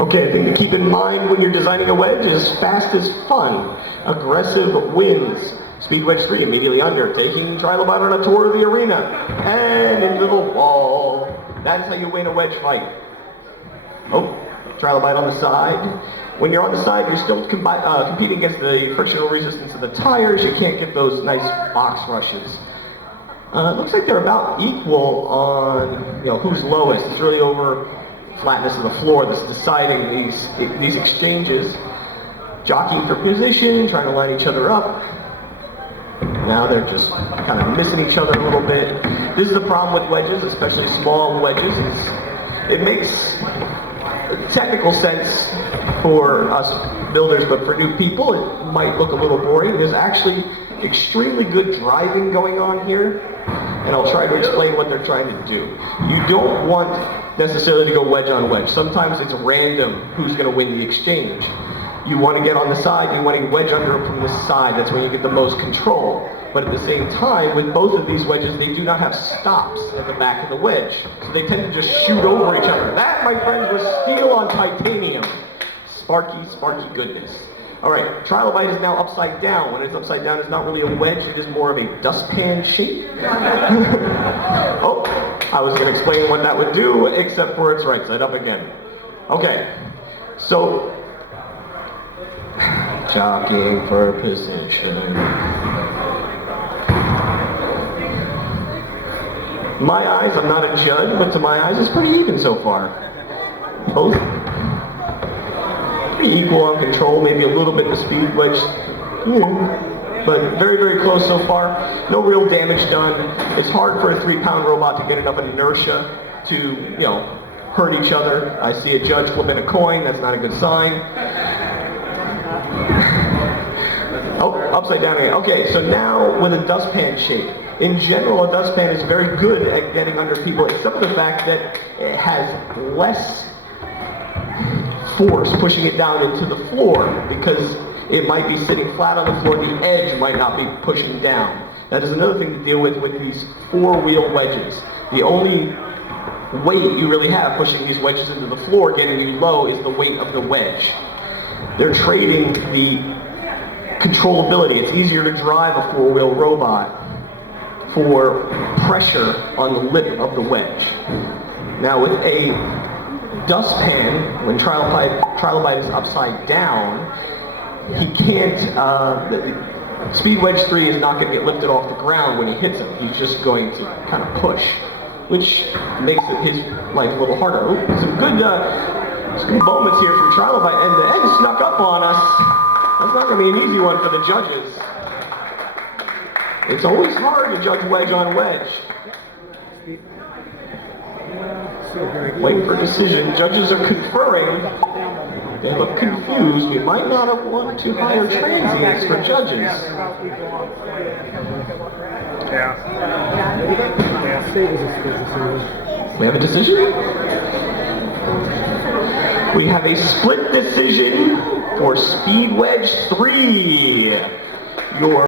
Okay, a thing to keep in mind when you're designing a wedge is fast is fun. Aggressive wins. Speed wedge 3 immediately under, taking Trilobite on a tour of the arena. And into the wall. That's how you win a wedge fight. Oh, Trilobite on the side. When you're on the side, you're still competing against the frictional resistance of the tires. You can't get those nice box rushes. It looks like they're about equal on who's lowest. It's really over flatness of the floor that's deciding these exchanges. Jockeying for position, trying to line each other up. Now they're just kind of missing each other a little bit. This is the problem with wedges, especially small wedges, is it makes technical sense for us builders, but for new people it might look a little boring. There's actually extremely good driving going on here, and I'll try to explain what they're trying to do. You don't want necessarily to go wedge on wedge. Sometimes it's random who's going to win the exchange. You want to get on the side, you want to wedge under them from the side. That's when you get the most control. But at the same time, with both of these wedges, they do not have stops at the back of the wedge. So they tend to just shoot over each other. That, my friends, was steel on titanium. Sparky, sparky goodness. All right, Trilobite is now upside down. When it's upside down, it's not really a wedge, it is more of a dustpan shape. Oh, I was going to explain what that would do, except for it's right side up again. Okay, so jockeying for position. My eyes, I'm not a judge, but to my eyes, it's pretty even so far. Both pretty equal on control, maybe a little bit the speed wedge, but very, very close so far. No real damage done. It's hard for a 3-pound robot to get enough inertia to, hurt each other. I see a judge flipping a coin. That's not a good sign. Oh, upside down again. Okay, so now with a dustpan shape. In general, a dustpan is very good at getting under people, except for the fact that it has less force pushing it down into the floor, because it might be sitting flat on the floor, the edge might not be pushing down. That is another thing to deal with these 4-wheel wedges. The only weight you really have pushing these wedges into the floor, getting you low, is the weight of the wedge. They're trading the controllability. It's easier to drive a 4-wheel robot for pressure on the lip of the wedge. Now with a dustpan, when Trilobite is upside down, he can't, Speed Wedge 3 is not going to get lifted off the ground when he hits him. He's just going to kind of push, which makes his life a little harder. Ooh, some good moments here from Trilobite, and the egg snuck up on us. That's not going to be an easy one for the judges. It's always hard to judge wedge on wedge. Waiting for a decision. Judges are conferring. They look confused. We might not have one too higher transients for judges. We have a decision? We have a split decision for Speed Wedge 3. Your